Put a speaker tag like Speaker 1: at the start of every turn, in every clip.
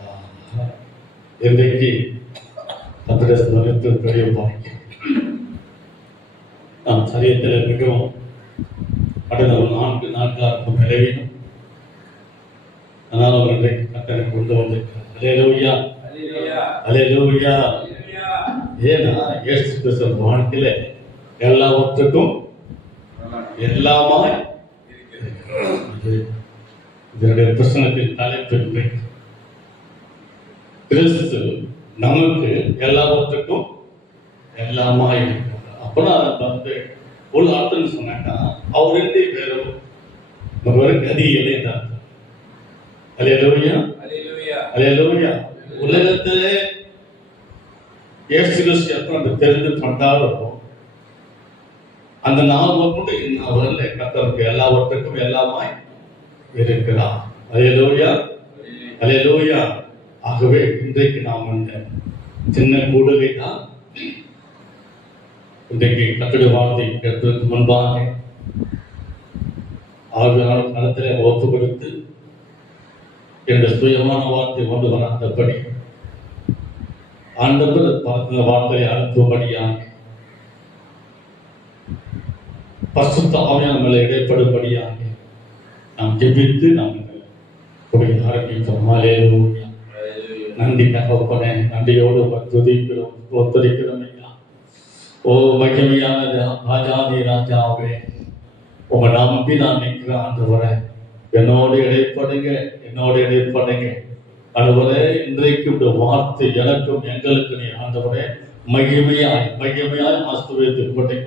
Speaker 1: ஆஹ், இன்றைக்கு கத்திரத்தில் பெரிய பாக்கியம். நாம் சரியத்தில் மிகவும் கடந்த ஒரு நான்கு நாட்களாக நிறைவேறும் அதனால் அவர் இன்றைக்கு கத்தனை கொண்டு வந்திருக்கிறார். அலேலூயா அலேலூயா ஏன்னா இயேசு கிறிஸ்து வாழ்க்கையில எல்லாவற்றுக்கும் எல்லாமாய் இது இதனுடைய பிரசனத்தின் தலைப்பு இன்றைக்கு. கிறிஸ்து நமக்கு எல்லாவற்றுக்கும் எல்லாமாய் இருக்கிறார் அப்பனா அதை வந்து ஒரு அர்த்தம் சொன்னாக்கா அவர் ரெண்டு பேரும் ஒரு கதியிலே தான் அலையலூயா அலையலூயா உலகத்திலே இயேசு கிறிஸ்து எப்ப நம்ம தெரிந்து கொண்டாலும் அந்த நாள் மட்டும் அவர்ல கத்தருக்கு எல்லாவற்றுக்கும் எல்லாமாய் இருக்கிறார் அலையலூயா? அலையலோயா. ஆகவே இன்றைக்கு நாம் இந்த சின்ன கூடுகை தான் இன்றைக்கு கத்திர வார்த்தை கேட்பதற்கு முன்பாக ஆவியான காலத்தில் ஒப்பு கொடுத்து என்ற சுயமான வார்த்தை கொண்டு வராதபடி ஆண்டவர் பார்த்த வார்த்தையை அனுப்பும்படியாக பசுத்த ஆவியான மேலே இடைப்படும்படியாக நாம் ஜெபித்து நாம் கொடுக்க ஆரம்பிப்போம் ஹalleluya நன்றி தகப்பனே நன்றியோடு துதிக்கிறோம் ஒத்துழைக்கிறோம் ஐயா. ஓ மகிமையான ராஜாதி ராஜாவே உங்க நம்பி நான் நிற்கிறேன் ஆண்டவரே என்னோடு இடைப்படுங்க என்னோடு இடைப்படுங்க. இன்றைக்கு இந்த வார்த்தை எனக்கும் எங்களுக்கு நீ ஆண்டவரே மகிமையாய் மகிமையாய் ஆஸ்துவித்து கொண்டேன்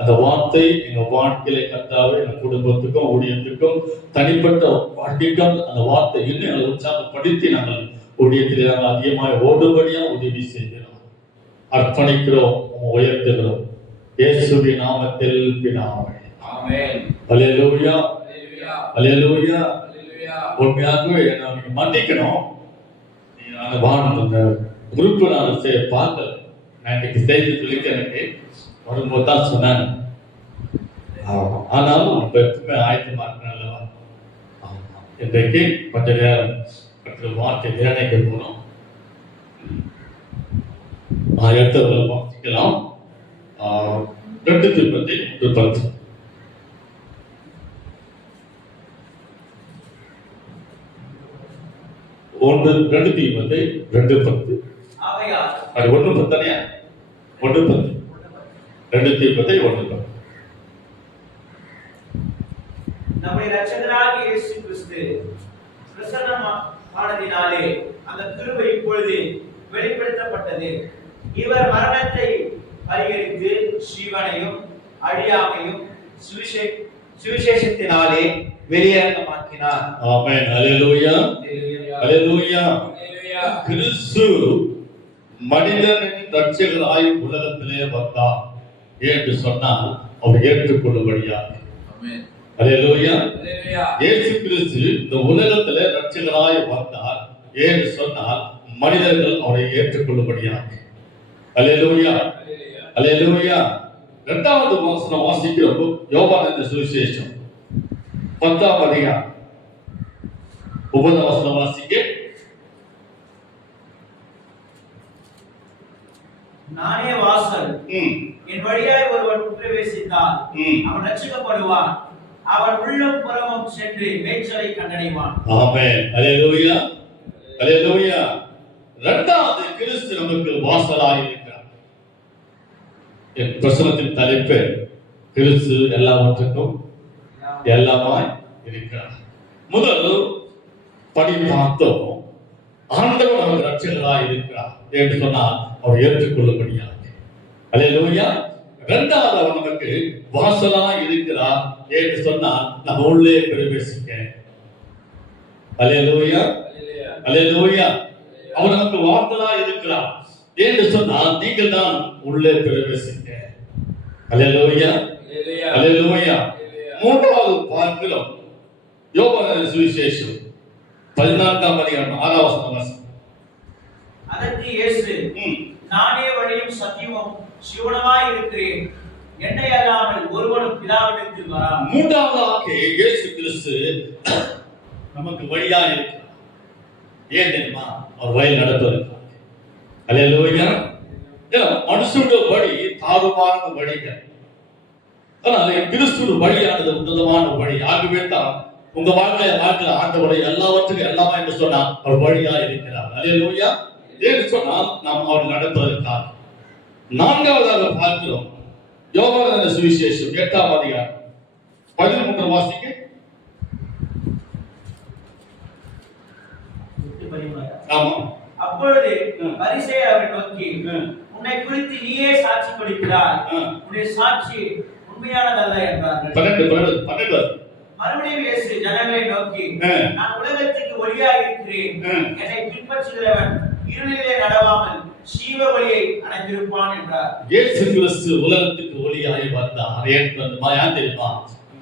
Speaker 1: அந்த வார்த்தை எங்க வாழ்க்கையில கத்தாவே எங்க குடும்பத்துக்கும் ஊழியத்துக்கும் தனிப்பட்ட வாழ்க்கைக்கும் அந்த வார்த்தை இன்னும் எங்களை உற்சாகப்படுத்தி நாங்கள் ஊழியத்தில் நாங்கள் அதிகமாக ஓடுபடியா உதவி செய்கிறோம். அர்ப்பணிக்கிறோம் உயர்த்துகிறோம். இயேசுவின் நாமத்தில் பிதாவே. அல்லேலூயா அல்லேலூயா உண்மையாகவே நான் மன்னிக்கணும். நான் செய்ய பார்க்கல. நான் இன்னைக்கு செய்தி சொல்லிக்க எனக்கு வரும்போது தான் சொன்னாங்க. ஆனாலும் நம்ம எப்பவுமே ஆயத்தமா இருக்கணும் அல்லவா. இன்றைக்கு கொஞ்ச நேரம் கற்று வார்த்தை திறனைக்கு போனோம் எடுத்தவர்கள் வாசிக்கலாம் ரெண்டு திருப்பத்தி ஒரு பத்து. ஒன்று ரெண்டு தீபத்தை ரெண்டு பத்து. அது ஒன்று பத்தனையா ஒன்று பத்து ரெண்டு தீபத்தை ஒன்று பத்து
Speaker 2: நம்முடைய இரட்சகராகிய இயேசு கிறிஸ்து பிரசன்னமானதினாலே அந்த கிருபை இப்பொழுது வெளிப்படுத்தப்பட்டது. இவர் மரணத்தை பரிகரித்து ஜீவனையும் அழியாமையும் சுவிசே சுவிசேஷத்தினாலே வெளியரங்கமாக்கினார்.
Speaker 1: ஆமென். அல்லேலூயா அல்லேலூயா கிறிஸ்து மனிதனின் ரட்சகராய் உலகத்திலே வந்தார் என்று சொன்னால் அவர் ஏற்றுக்கொள்ளும்படியாக அல்லேலூயா இயேசு கிறிஸ்து இந்த உலகத்திலே ரட்சகராய் வந்தார் என்று சொன்னால் மனிதர்கள் அவரை ஏற்றுக்கொள்ளும்படியாக அல்லேலூயா அல்லேலூயா இரண்டாவது வாசனம் வாசிக்கிறப்போ என்ற சுவிசேஷம். பத்தாம் அதிகாரம். ஒன்பது வசனம் வாசிக்க.
Speaker 2: நானே வாசல். என் வழியாய் ஒருவன் பிரவேசித்தால்
Speaker 1: ம்.
Speaker 2: அவன் ரட்சிக்கப்படுவான் அவன் உள்ளம் புறமும் சென்று மேய்ச்சலை கண்டடைவான்.
Speaker 1: ஆமென். அல்லேலூயா அல்லேலூயா இரண்டாவது கிறிஸ்து நமக்கு வாசலாய் இருக்கிறார். என் பிரசனத்தின் தலைப்பு கிறிஸ்து எல்லாவற்றுக்கும் எல்லாமாய் இருக்கிறார். முதல் படி பார்த்தோம். ஆண்டவர் நமக்கு ரட்சகராய் இருக்கிறார் என்று சொன்னால் அவர் ஏற்றுக்கொள்ளும்படியாக அல்லேலூயா. இரண்டாவது அவர் நமக்கு வாசலாய் இருக்கிறார் என்று சொன்னால் நம்ம உள்ளே பிரவேசிக்க அல்லேலூயா. அல்லேலூயா. அவர் நமக்கு வாசலாய் இருக்கிறார் என்று சொன்னால் நீங்கள் தான் உள்ளே பிரவேசிக்க அல்லேலூயா. அல்லேலூயா. மூன்றாவது பார்க்கிறோம் யோவான சுவிசேஷம். பதினான்காம் அதிகாரம் ஆறாவது வசனம்.
Speaker 2: அதற்கு இயேசு. நானே வழியும் சத்தியமும் சிவனமாய் இருக்கிறேன். என்னை அல்லாமல் ஒருவனும் பிதாவிடத்தில் வரா
Speaker 1: மூன்றாவதாக இயேசு கிறிஸ்து நமக்கு வழியா இருக்கிறார். ஏன் தெரியுமா? அவர் வழி நடத்துவதற்காக அல்லேலூயா. மனுஷனுடைய வழி தாறுமாறான வழிகள். ஆனால் கிறிஸ்துவ வழியானது உன்னதமான வழி. ஆகவே தான் உங்க வாழ்க்கைய வாழ்க்கிற ஆண்டவரை எல்லாவற்றுக்கும் எல்லாமா என்று சொன்னா அவர் வழியா இருக்கிறார். லோய்யா ஏன்னு சொன்னால் நாம் அவர் நடப்பதற்காக நான்காவதாக பார்க்கிறோம் யோகானந்த சுவிசேஷம் எட்டாம் அதிகாரம் பதிமூன்று வாசிக்க ஆமா
Speaker 2: அப்பொழுது. பரிசேயர் அவரை நோக்கி. உன்னை குறித்து நீயே சாட்சி கொடுக்கிறாய். உன்னுடைய சாட்சி உண்மையானதல்ல என்றார்கள்
Speaker 1: பன்னெண்டு பன்னெண்டு
Speaker 2: மறுபடியும் இயேசு ஜனங்களை நோக்கி. நான் உலகத்துக்கு ஒளியா இருக்கிறேன். என்னை பின்பற்றுகிறவன் இருளிலே நடவாமல் ஜீவ வழியை அடைந்திருப்பான் என்றார்.
Speaker 1: இயேசு கிறிஸ்து உலகத்துக்கு ஒளியாய் வந்தார் ஏன் வந்தமா யார் தெரியுமா?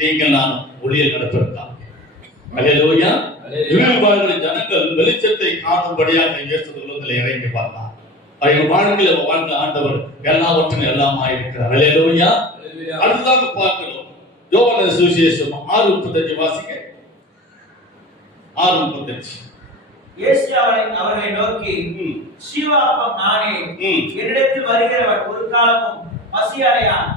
Speaker 1: நீங்கள் நான் ஒளியில் இருள் வாழ்கிற ஜனங்கள் வெளிச்சத்தை காணும்படியாக இயேசு உலகத்தில் இறங்கி பார்த்தார் அவர்கள் வாழ்க்கையில் வாழ்ந்த ஆண்டவர் எல்லாவற்றும் எல்லாமா இருக்கிறார். அல்லேலூயா அடுத்ததாக பார்க்கிறோம். யோவான சுவிசேஷம் ஆறு முப்பத்தஞ்சு வாசிக்க ஆறு முப்பத்தஞ்சு.
Speaker 2: இயேசு அவரை அவர்களை நோக்கி
Speaker 1: ம்,
Speaker 2: ஜீவ அப்பம் நானே. என்னிடத்தில் வருகிறவன் ஒரு காலமும் பசியடையான்.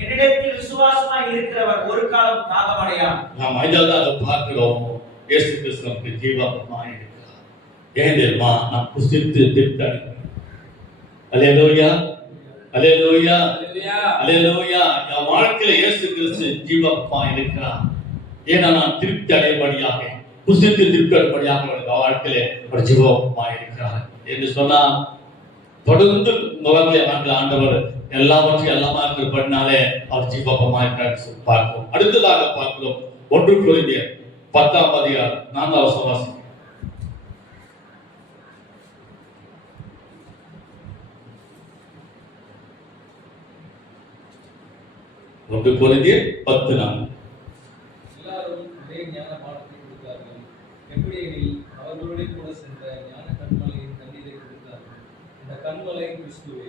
Speaker 2: என்னிடத்தில் விசுவாசமாய் இருக்கிறவன் ஒரு காலம் தாகமடையான்.
Speaker 1: நாம் ஐந்தாவது பார்க்கிறோம் இயேசு கிறிஸ்து நமக்கு ஜீவமாய் இருக்கிறார். ஏன் தெரியுமா? நாம் புசித்து திட்டணும் அலேலூயா அலேலூயா அலேலூயா என் வாழ்க்கையில இயேசு கிறிஸ்து ஜீவப்பா இருக்கிறார். ஏன்னா நான் திருப்தி அடையபடியாக புசித்து திருப்படியாக அடையபடியாக அவருடைய வாழ்க்கையில ஒரு ஜீவமாக இருக்கிறார் என்று சொன்னால் தொடர்ந்து முகத்தை வாழ்க்கை ஆண்டவர் எல்லாவற்றையும் எல்லாமா இருக்கிறபடினாலே அவர் ஜீவபமாக இருக்கிறார் பார்க்கிறோம். அடுத்ததாக பார்க்கிறோம் ஒன்று குழந்தைய பத்தாம் அதிகாரம் நான்காவது சவாசி ஒன்று குழந்தைய பத்து நான்கு.
Speaker 3: எல்லாரும் ஒரே ஞான பாடத்தை கொடுத்தார்கள் எப்படியெனில் அவர்களோட கூட சென்ற ஞான கண்மலையின் தண்ணீரை கொடுத்தார்கள் இந்த கண்மலை கிறிஸ்துவே.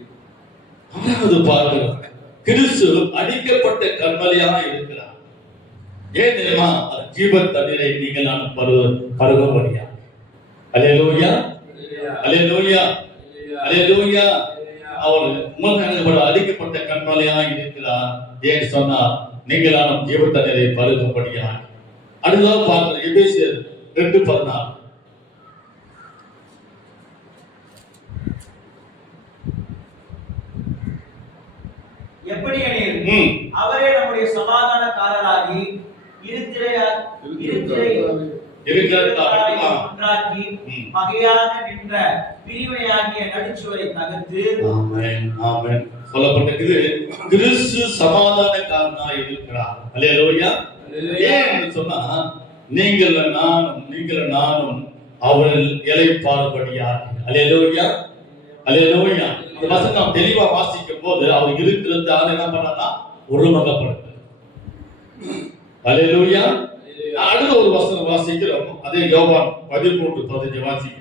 Speaker 1: ஆறாவது பார்க்கிறோம் கிறிஸ்து அடிக்கப்பட்ட கண்மலையாக இருக்கிறார். ஏன் தெரியுமா? ஜீவ தண்ணீரை நீங்கள் நான் பருவ பருவபடியா அலேலூயா அலேலூயா அலேலூயா அவர் உங்கள் அடிக்கப்பட்ட கண்மலையாக இருக்கிறார். ஏன் சொன்னார் நீங்களான ஜீவ தண்ணீரை பருகும்படியா? அடுத்ததாக பார்க்கிறோம் எபேசியர் ரெண்டு பதினாறு.
Speaker 2: எப்படி எனில் அவரே நம்முடைய சமாதானக்காரராகி இருத்திரை
Speaker 1: இருக்கிறதா
Speaker 2: ஒன்றாக்கி
Speaker 1: ம்.
Speaker 2: பகையாக நின்ற பிரிவினையாகிய நடுச்சுவரை தகர்த்து
Speaker 1: ஆமென் ஆமென். சொல்லப்பட்டிருக்குது கிறிஸ்து சமாதானக்காரனா இருக்கிறார். அல்லேலூயா. ஏன் சொன்னா நீங்கள் நானும் நீங்கள் நானும் அவரில் இலைப்பாறுபடியாக அல்லேலூயா அல்லேலூயா இந்த வசனம் நாம் தெளிவா வாசிக்கும் போது அவர் இருக்கிறது அவர் என்ன பண்ணா ஒருமுகப்படுத்து அல்லேலூயா அடுத்த ஒரு வசனம் வாசிக்கிறோம். அதே யோவான் பதிமூன்று பதினஞ்சு வாசிக்க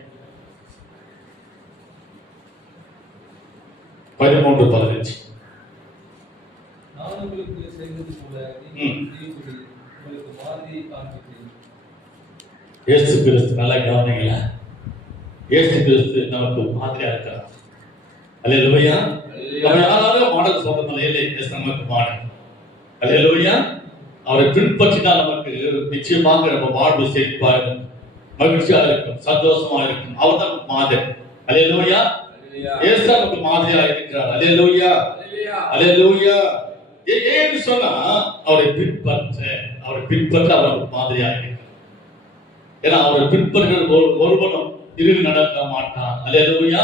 Speaker 1: பதிமூன்று பதினஞ்சு.
Speaker 3: நான் உங்களுக்கு செய்தது போல உங்களுக்கு மாதிரியை காண்பித்தேன்
Speaker 1: இயேசு கிறிஸ்து நல்லா கவனிங்களா? இயேசு கிறிஸ்து நமக்கு மாதிரியா இருக்கிறார் அல்லேலூயா. நம்ம யாராலும் மாடல் சொல்றதுனால இல்லை இயேசு நமக்கு மாடல் அல்லேலூயா. அவரை பின்பற்றினால் நமக்கு நிச்சயமாக நம்ம வாழ்வு இருக்கும் மகிழ்ச்சியா இருக்கும் சந்தோஷமா இருக்கும். அவர் தான் மாதிரி அல்லேலூயா. இயேசு நமக்கு மாதிரியா இருக்கிறார். அல்லேலூயா. அல்லேலூயா. ஏ- ஏன்னு சொன்னா அவரை பின்பற்ற அவரை பின்பற்ற அவருக்கு மாதிரியா இருக்கிறார். ஏன்னா அவரை ஒரு ஒருவனும் இருள் நடக்க மாட்டான் அல்லேலூயா.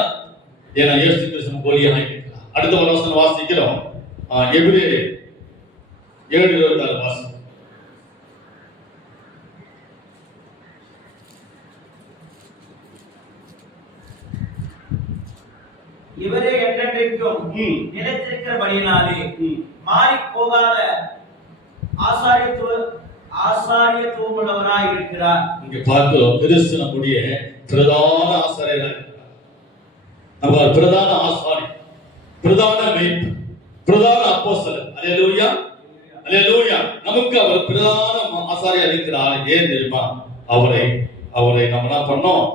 Speaker 1: ஏன்னா இயேசு ஒளியாக இருக்கிறார். அடுத்த ஒரு வசனம் வாசிக்கிறோம். எபிரேயர் ஏழு இருபத்தாறு வாசம்
Speaker 2: இவரே என்றென்றைக்கும். நிலைத்திருக்கிறபடியினாலே. மாறி போகாத ஆசாரியத்துவ ஆசாரியத்துவமுள்ளவராய் இருக்கிறார்.
Speaker 1: இங்க பார்க்கிறோம் கிறிஸ்து நம்முடைய பிரதான ஆசாரியராக நம்ம பிரதான ஆசாரி பிரதான மெய்ப்பு பிரதான அப்போஸ்தலர். அல்லேலூயா. அல்லேலூயா. நமக்கு அவர் பிரதான ஆசாரியா இருக்கிறார். ஏன் தெரியுமா? அவரை அவரை நம்ம என்ன பண்ணோம்?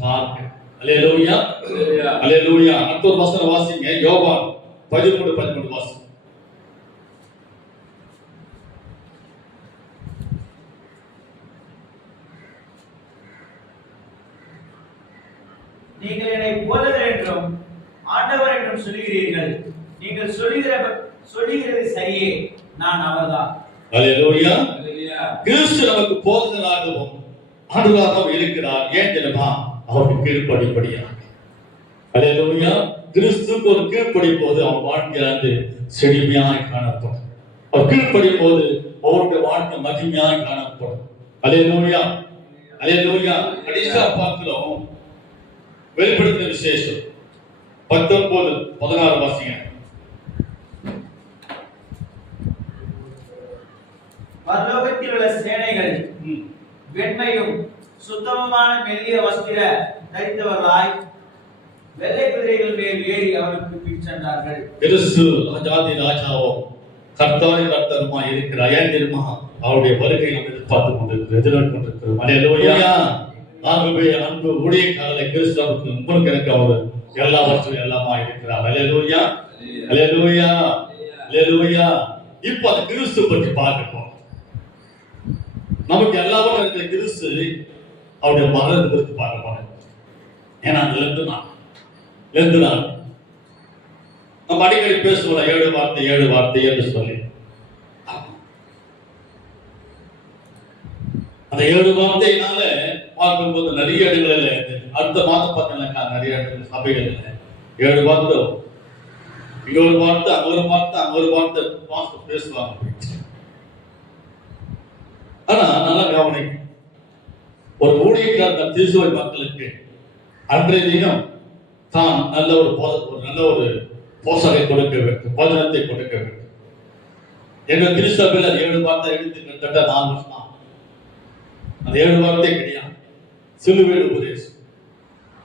Speaker 1: பார்க்க. அல்லேலூயா. அல்லேலூயா. அடுத்த ஒரு வசனம் வாசிங்க. யோவான் பதிமூணு பதிமூணு வாசி
Speaker 2: நீங்கள் என்னை போதகர் என்றும் ஆண்டவர் என்றும் சொல்லுகிறீர்கள் நீங்கள் சொல்லுகிற சொல்லுகிறது சரியே நான் அவர்தான்
Speaker 1: அல்லேலூயா கிறிஸ்து நமக்கு ஆண்டவராகவும் இருக்கிறார். ஏன் தெரியுமா? அவருக்கு கீழ்ப்படிப்படியாக அல்லேலூயா கிறிஸ்துக்கு ஒரு கீழ்ப்படி போது அவன் வாழ்க்கையானது செழுமையாய் காணப்படும். அவர் கீழ்ப்படி போது அவருடைய வாழ்க்கை மகிமையாய் காணப்படும். அல்லேலூயா அல்லேலூயா கடைசியா பார்க்கிறோம். வெளிப்படுத்தின விசேஷம். பத்தொன்பது பதினாறு வாசிங்க.
Speaker 2: பரலோகத்தில் உள்ள சேனைகள். வெண்மையும் சுத்தமமான மெல்லிய வஸ்திர தரித்தவர்களாய் வெள்ளை குதிரைகள் மேல் ஏறி அவருக்கு பின் சென்றார்கள்.
Speaker 1: கிறிஸ்து ராஜாதி ராஜாவும் கர்த்தாரி கர்த்தருமா இருக்கிறார் ஏன் தெரியுமா? அவருடைய வருகை நாம் எதிர்பார்த்து கொண்டிருக்கிறோம் எதிர்பார்த்து கொண்டிருக்கிறோம் அலையலூயா ஆகவே அன்பு ஊழியக்காரரை கிறிஸ்துவுக்கு உங்களுக்கு எனக்கு அவர் எல்லாவற்றும் எல்லாமா இருக்கிறார். அலையலூயா அலையலூயா அலையலூயா இப்போ அந்த கிறிஸ்து பற்றி பார்க்க போறோம் நமக்கு எல்லாரும் இருக்கிற கிறிஸ்து அவருடைய மரணத்தை குறித்து பார்க்க போறோம் ஏன்னா அது லெந்து நான் நம்ம அடிக்கடி பேசுவோம் ஏழு வார்த்தை ஏழு வார்த்தை என்று சொல்லி. அந்த ஏழு வார்த்தையினால பார்க்கும்போது நிறைய இடங்களில் அடுத்த மாதம் பார்த்தீங்கன்னாக்கா நிறைய இடங்கள் சபைகள்ல ஏழு வார்த்தை. இங்க ஒரு வார்த்தை அங்க ஒரு வார்த்தை அங்க ஒரு வார்த்தை வார்த்தை பேசுவாங்க. ஆனா நல்லா கவனிங்க. ஒரு ஊழியக்காரர் திருசுவை மக்களுக்கு அன்றைய தினம் தான் நல்ல ஒரு ஒரு நல்ல ஒரு போசனை கொடுக்க வேண்டும் போதனத்தை கொடுக்க வேண்டும். எங்க திருச்சபையில் அது ஏழு வார்த்தை எடுத்து கிட்டத்தட்ட நாலு வருஷம். ஆகும். அந்த ஏழு வார்த்தை கிடையாது சிலுவையில் உபதேசம்.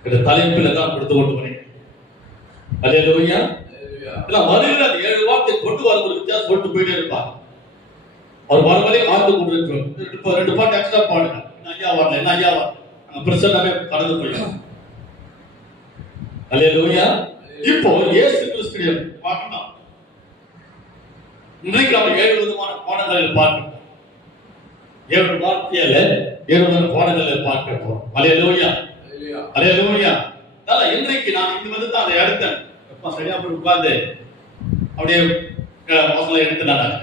Speaker 1: இந்த தலைப்பில் தான் கொடுத்து கொண்டு வரீங்க. அதே லோய்யா அந்த ஏழு வார்த்தை கொண்டு வர ஒரு வித்தியாசம் கொண்டு போயிட்டே இருப்பாங்க. அவர் வர வரையும் ஆழ்ந்து கொண்டு இருக்கிறோம் ரெண்டு ரெண்டு பாட்டு எக்ஸ்ட்ரா பாடுங்க. என்ன ஐயா வரல என்ன ஐயா வரல அங்க பிரசன்னாவே கடந்து போயிடும். அல்லே லோய்யா இப்போ இயேசு கிறிஸ்துவிய பார்க்கணும் இன்றைக்கு அவர் ஏழு விதமான கோணங்களில் பார்க்கணும் ஏழு வார்த்தையில ஏழு விதமான கோணங்களில் பார்க்க போறோம். அல்லே லோய்யா அல்லே லோய்யா அதனால இன்றைக்கு நான் இங்க வந்து தான் அதை எடுத்தேன். சரியா போய் உட்கார்ந்து அப்படியே வசனம் எடுத்து நான்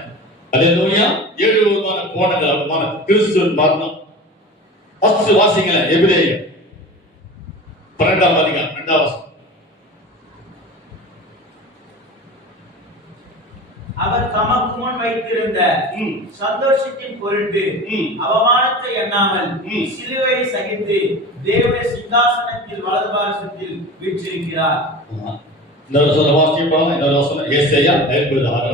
Speaker 1: அல்லே லோய்யா ஏழு விதமான கோணங்கள் விதமான கிறிஸ்துவின் பார்க்கணும் ஃபர்ஸ்ட் வாசிங்களேன் எபிரேயர். பன்னெண்டாம் அதிகாரம் ரெண்டாம் வசனம்.
Speaker 2: அவர் தமக்கு முன் வைத்திருந்த சந்தோஷத்தின் பொருட்டு. அவமானத்தை எண்ணாமல்
Speaker 1: ம்.
Speaker 2: சிலுவையை சகித்து தேவனுடைய சிங்காசனத்தில் வலது பாரசத்தில் வீற்றிருக்கிறார்.
Speaker 1: இன்னொரு வசனம் வாசிப்போம் இன்னொரு வசனம் ஏசையா ஐம்பது ஆறு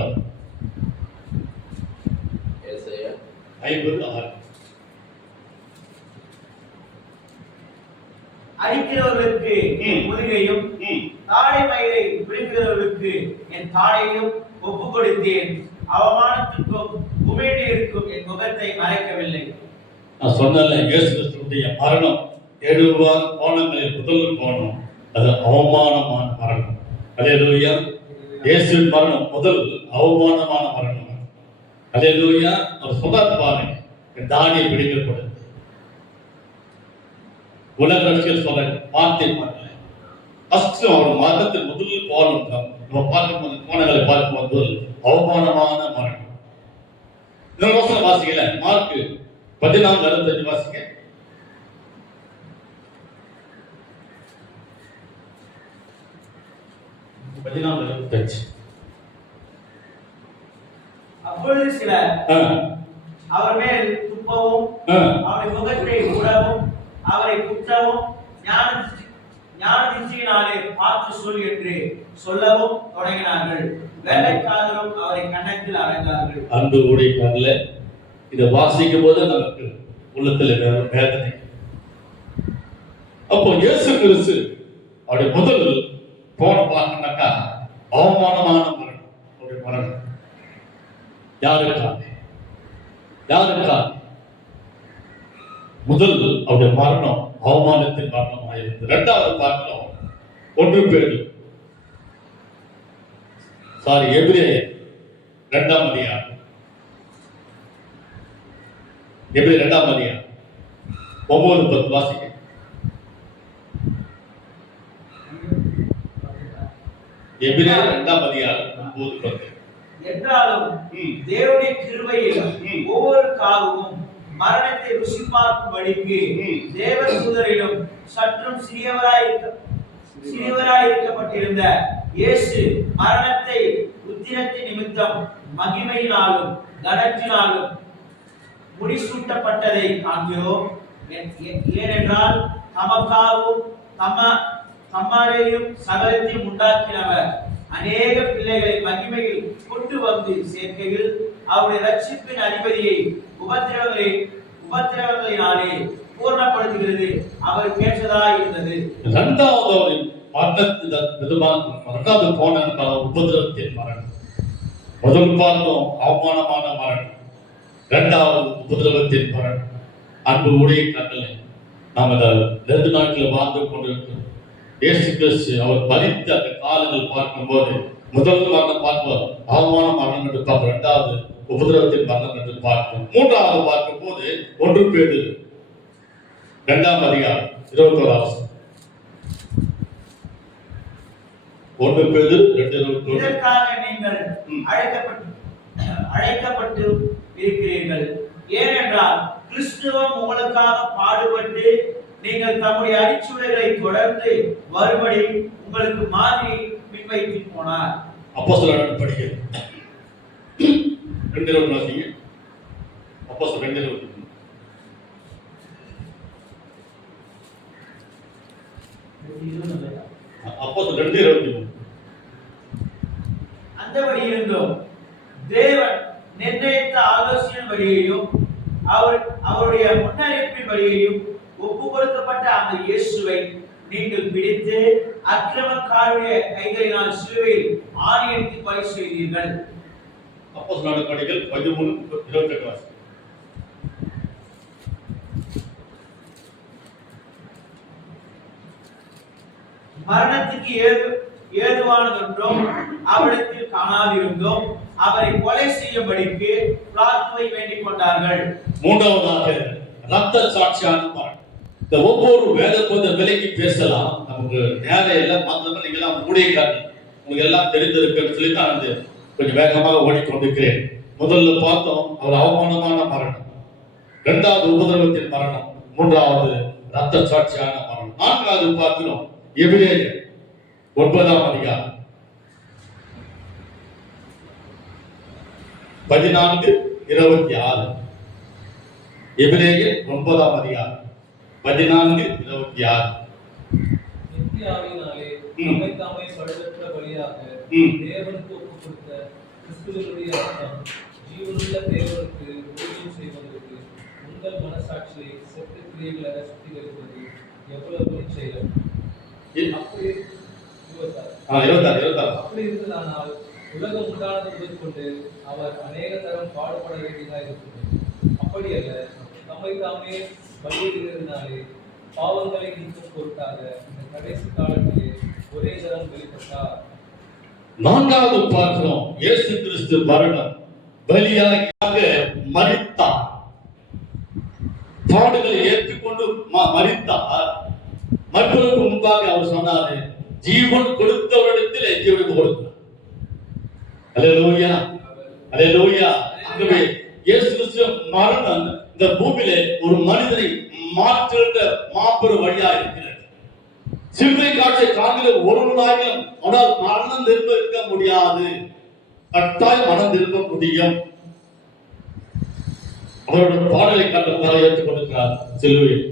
Speaker 1: ஐம்பது ஆறு.
Speaker 2: அடிக்கிறவர்களுக்கு. முதுகையும். தாடை மயிரை விழுங்குகிறவர்களுக்கு என் தாடையும் ஒப்பு கொடுத்தேன் அவமானத்துக்கும் உமிழ்நீருக்கும் என் முகத்தை மறைக்கவில்லை.
Speaker 1: நான் சொன்னல இயேசு கிறிஸ்துடைய மரணம் எழுவார் கோணங்களில் முதல் கோணம் அது அவமானமான மரணம். அதே இயேசுவின் மரணம் முதல் அவமானமான மரணம். அதே லூயா அவர் சொன்னார் பாருங்க. என் தாடியை பிடிக்கப்படுது உலக ரசிகர் சொல்ற வார்த்தை பாருங்க. ஃபர்ஸ்ட் அவர் மரணத்தின் முதல் கோணம் தான் நம்ம பார்க்கும்போது கோணங்களை பார்க்கும்போது அவமானமான மரணம். இன்னொரு வருஷம் வாசிக்கல. மார்க் பதினான்கு அறுபத்தஞ்சு வாசிக்க பதினான்கு அறுபத்தஞ்சு.
Speaker 2: அப்பொழுது அவர் மேல் துப்பவும் அவருடைய முகத்தை மூடவும் அவரை குற்றவும் ஞான ஞான திசையினாலே பார்த்து சொல் என்று சொல்லவும் தொடங்கினார்கள். வேலைக்காரரும் அவரை கன்னத்தில் அடைந்தார்கள்.
Speaker 1: அன்பு ஊழியக்காரல இதை வாசிக்கும் போது நமக்கு உள்ளத்துல வேதனை. அப்போ இயேசு கிறிஸ்து அவருடைய முதல் போன பார்க்கணும்னாக்கா அவமானமான மரணம் அவருடைய மரணம் யாருக்காக யாருக்காக முதல் அவருடைய மரணம் அவமானத்தின் மரணமாக இருந்தது இரண்டாவது காரணம் ஒன்று பேர். சாரி எபிரே இரண்டாம் அதிகாரம். எப்படி இரண்டாம் அதிகாரம். ஒன்பது பத்து வாசிக்க எபிரே இரண்டாம் அதிகாரம் ஒன்பது பத்து.
Speaker 2: என்றாலும். தேவனுடைய கிருபையில். ஒவ்வொரு காலமும் மரணத்தை ருசி பார்க்கும்படிக்கு
Speaker 1: ம்.
Speaker 2: தேவதூதரிலும் சற்றும் சிறியவராய் சிறியவராய் இருக்கப்பட்டிருந்த இயேசு மரணத்தை உத்திரத்தின் நிமித்தம் மகிமையினாலும் கனத்தினாலும் முடிசூட்டப்பட்டதை காண்கிறோம் ஏனென்றால் தமக்காகவும் தம்ம தம்மாலேயும் சகலத்தையும் உண்டாக்கினவர் அநேக பிள்ளைகளை மகிமையில் கொண்டு வந்து சேர்க்கையில் அவருடைய ரட்சிப்பின் அதிபதியை உபத்திரவங்களை உபத்திரவங்களினாலே பூர்ணப்படுத்துகிறது. அவர் பேசதாய் இருந்தது.
Speaker 1: இரண்டாவது அவரின் மரணத்தின் விதமான போன உபதிரவத்தின் மரணம். முதல் பார்த்தோம் அவமானமான மரணம். இரண்டாவது உபதிரவத்தின் மரணம். அன்பு உடைய கட்டளை நாம் இந்த ரெண்டு நாட்கள் வாழ்ந்து கொண்டிருக்கிறோம். இயேசு கிறிஸ்து அவர் மறித்த அந்த காலங்கள் பார்க்கும்போது முதல் மரணம் பார்ப்போம் அவமான மரணம் என்று பார்ப்போம் இரண்டாவது உபதிரவத்தின் மரணம் என்று பார்ப்போம் மூன்றாவது பார்க்கும்போது ஒன்று பேரு. இரண்டாம் அதிகாரம் இருபத்தோராவது ஒன்று பேரு ரெண்டு இருபத்தி ஒன்று
Speaker 2: நீங்கள். அழைக்கப்பட்டு அழைக்கப்பட்டு இருக்கிறீர்கள். ஏனென்றால் கிறிஸ்துவம் உங்களுக்காக பாடுபட்டு நீங்கள் தம்முடைய அடிச்சுவடுகளை தொடர்ந்து வரும்படி உங்களுக்கு மாதிரி பின்வைத்து போனார்.
Speaker 1: அப்போ சில படிக்க ரெண்டு இருபது வாசிங்க அப்போ சில ரெண்டு இருபத்தி அப்போ ரெண்டு இருபத்தி மூணு
Speaker 2: அந்தபடி இருந்தும் தேவன் நிர்ணயித்த ஆலோசனை வழியையும் அவர் அவருடைய முன்னறிவிப்பின் வழியையும் ஒப்பு கொடுக்கப்பட்ட அந்த இயேசுவை நீங்கள் பிடித்து அக்கிரமக்காருடைய கைகளினால் சிலுவையில் ஆணையடித்து கொலை செய்தீர்கள்.
Speaker 1: அப்போ சில படிகள் பதிமூணு இருபத்தெட்டு வாசி.
Speaker 2: மரணத்துக்கு ஏது ஏதுவானதொன்றும் அவரிடத்தில் காணாதிருந்தும் அவரை கொலை செய்யும்படிக்கு பிளாத்துவை வேண்டிக் கொண்டார்கள்.
Speaker 1: மூன்றாவதாக ரத்த சாட்சியான மரணம். இந்த ஒவ்வொரு வேத போத விலைக்கு பேசலாம். நமக்கு நேரம் எல்லாம் மற்றவங்க நீங்க எல்லாம் ஊழியக்காரர்கள் உங்களுக்கு எல்லாம் தெரிந்திருக்குன்னு சொல்லி தான் வந்து கொஞ்சம் வேகமாக ஓடிக்கொண்டிருக்கிறேன். முதல்ல பார்த்தோம் அவர் அவமானமான மரணம். இரண்டாவது உபதிரவத்தின் மரணம். மூன்றாவது ரத்த சாட்சியான மரணம். நான்காவது பார்க்கிறோம். எபிரேயர் ஒன்பதாம் அதிகாரம். பதினான்கு இருபத்தி ஆறு. எபிரேயர் ஒன்பதாம் அதிகாரம். பதினான்கு இருபத்தி ஆறு.
Speaker 3: தேவனுக்கு கொடுத்த கிறிஸ்துவனுடைய ரத்தம் ஜீவனுள்ள தேவனுக்கு ஊழியம் செய்வதற்கு உங்கள் மனசாட்சியை செத்த சுத்திகரிப்பது எவ்வளவு நிச்சயம்? அப்படி இருபத்தாறு.
Speaker 1: ஆ, இருபத்தாறு இருபத்தாறு.
Speaker 3: அப்படி இருந்ததானால் உலகம் உண்டானது முதற்கொண்டு அவர் அநேக தரம் பாடுபட வேண்டியதாக இருக்கிறது அப்படி அல்ல தம்மை தாமே பலியிடுகிறதுனாலே பாவங்களை நீக்கும் பொருட்டாக இந்த கடைசி காலத்திலே ஒரே தரம் வெளிப்பட்டார்
Speaker 1: நான்காவது பார்க்கிறோம் இயேசு கிறிஸ்து மரணம். பலியாக மறித்தார் பாடுகளை ஏற்றுக்கொண்டு மறித்தார் மற்றவருக்கு முன்பாக அவர் சொன்னாரு ஜீவன் கொடுத்தவரிடத்தில் ஜீவனுக்கு கொடுத்தார். அலே லோயா ஆகவே இயேசு கிறிஸ்து மரணம். இந்த பூமியிலே ஒரு மனிதனை மாற்றுகின்ற மாபெரும் வழியா இருக்கிறது. சிலுவை காட்சியை காண்கிற ஒருவனாயிலும் ஆனால் மரணம் திரும்ப இருக்க முடியாது. கட்டாய் மனம் திரும்ப முடியும். அவரோட பாடலை கண்டதாக ஏற்றுக்கொண்டிருக்கிறார் சிலுவையில்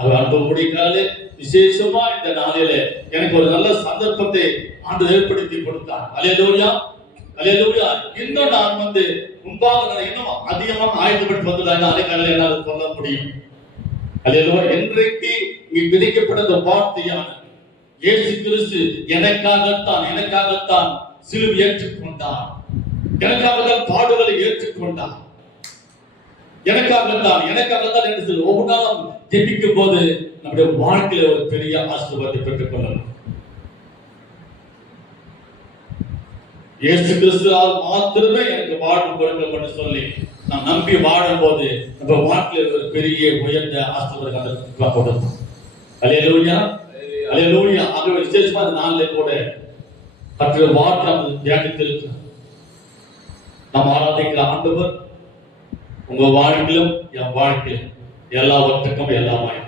Speaker 1: அவர் அன்பு முடிக்காது விசேஷமா இந்த நாளையில எனக்கு ஒரு நல்ல சந்தர்ப்பத்தை ஆண்டு ஏற்படுத்தி கொடுத்தார். அலையலூயா அலையலூயா இன்னும் நான் வந்து முன்பாக நான் இன்னும் அதிகமாக ஆயுதப்பட்டு வந்ததாக அலைக்கால என்னால் சொல்ல முடியும். அலையலூயா என்றைக்கு விதிக்கப்பட்ட வார்த்தையான இயேசு கிறிஸ்து எனக்காகத்தான் எனக்காகத்தான் சிலுவை ஏற்றுக்கொண்டார். எனக்காக தான் பாடுகளை ஏற்றுக்கொண்டார். எனக்காகத்தான் எனக்காகத்தான் என்று சொல்லி ஒவ்வொரு நாளும் ஜெபிக்கும் போது நம்முடைய வாழ்க்கையில ஒரு பெரிய ஆசீர்வாதத்தை பெற்றுக் கொள்ளலாம் இயேசு கிறிஸ்துவால் மாத்திரமே எனக்கு வாழ்வு கொடுக்கும் என்று சொல்லி நாம் நம்பி வாழும் போது நம்ம வாழ்க்கையில் ஒரு பெரிய உயர்ந்த ஆசீர்வாதம் கொடுக்கும் அலையலூயா அலையலூயா ஆகவே விசேஷமா இந்த நாளில் கூட கற்ற வார்த்தை நாம் தியானித்திருக்கிறோம் நாம் ஆராதிக்கிற ஆண்டவர் உங்க வாழ்க்கையிலும் என் வாழ்க்கையிலும் எல்லாவற்றுக்கும் எல்லாமாய்.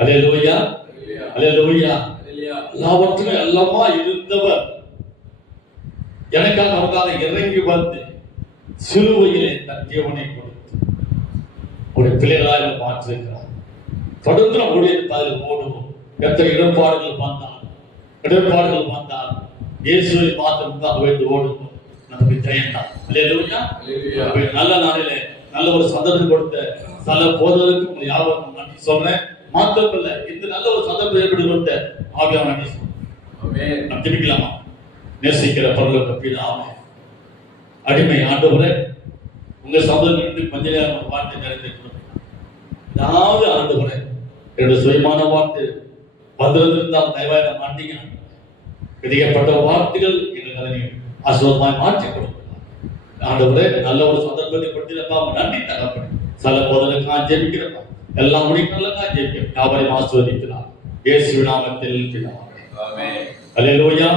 Speaker 1: அலையலூயா. அலையலூயா. எல்லாவற்றுக்கும் எல்லாமா இருந்தவர். எனக்காக அவருக்காக இறங்கி வந்து சிலுவையிலே தன் ஜீவனை கொடுத்து உடைய பிள்ளைகளாக மாற்றிருக்கிறார். தொடர்ந்து நம்ம ஊழியர் பாதையில் ஓடுவோம். எத்தனை இடர்பாடுகள் வந்தால் இடர்பாடுகள் வந்தால் இயேசுவை மாத்திரம்தான் வைத்து ஓடுவோம். நமக்கு ஜெயந்தான் நல்ல நாளிலே நல்ல ஒரு சந்தர்ப்பம் கொடுத்த நல்ல உங்களை யாவருக்கும் நன்றி சொல்றேன். மாத்திரமல்ல இந்த நல்ல ஒரு சந்தர்ப்பம் ஏற்படுத்தி ஆவியான நன்றி சொல்றேன்.
Speaker 4: Amen.
Speaker 1: நாம் ஜெபிக்கலாமா நேசிக்கிற பரலோக பிதாவே அடிமை ஆண்டவரே உங்க சந்தர்ப்பத்துக்கு கொஞ்ச நேரம் வார்த்தை நிறைந்திருக்கிறோம் ஏதாவது ஆண்டவரே என்னுடைய சுயமான வார்த்தை வந்திருந்தால் தயவாக மாட்டீங்க. விதிக்கப்பட்ட வார்த்தைகள் எங்களுக்கு அதை நீங்க ஆசீர்வாதமாய் மாற்றி கொடுக்கலாம் ஆண்டவரே நல்ல ஒரு சந்தர்ப்பத்தை கொடுத்திருப்பா நன்றி தகப்படி சில போதலுக்காக ஜெபிக்கிறப்பா. எல்லாம் முடிக்கிறதுக்காக ஜெபிக்கிறேன். யாவரையும் ஆசீர்வதிக்கிறார் இயேசு நாமத்தில். அல்லேலூயா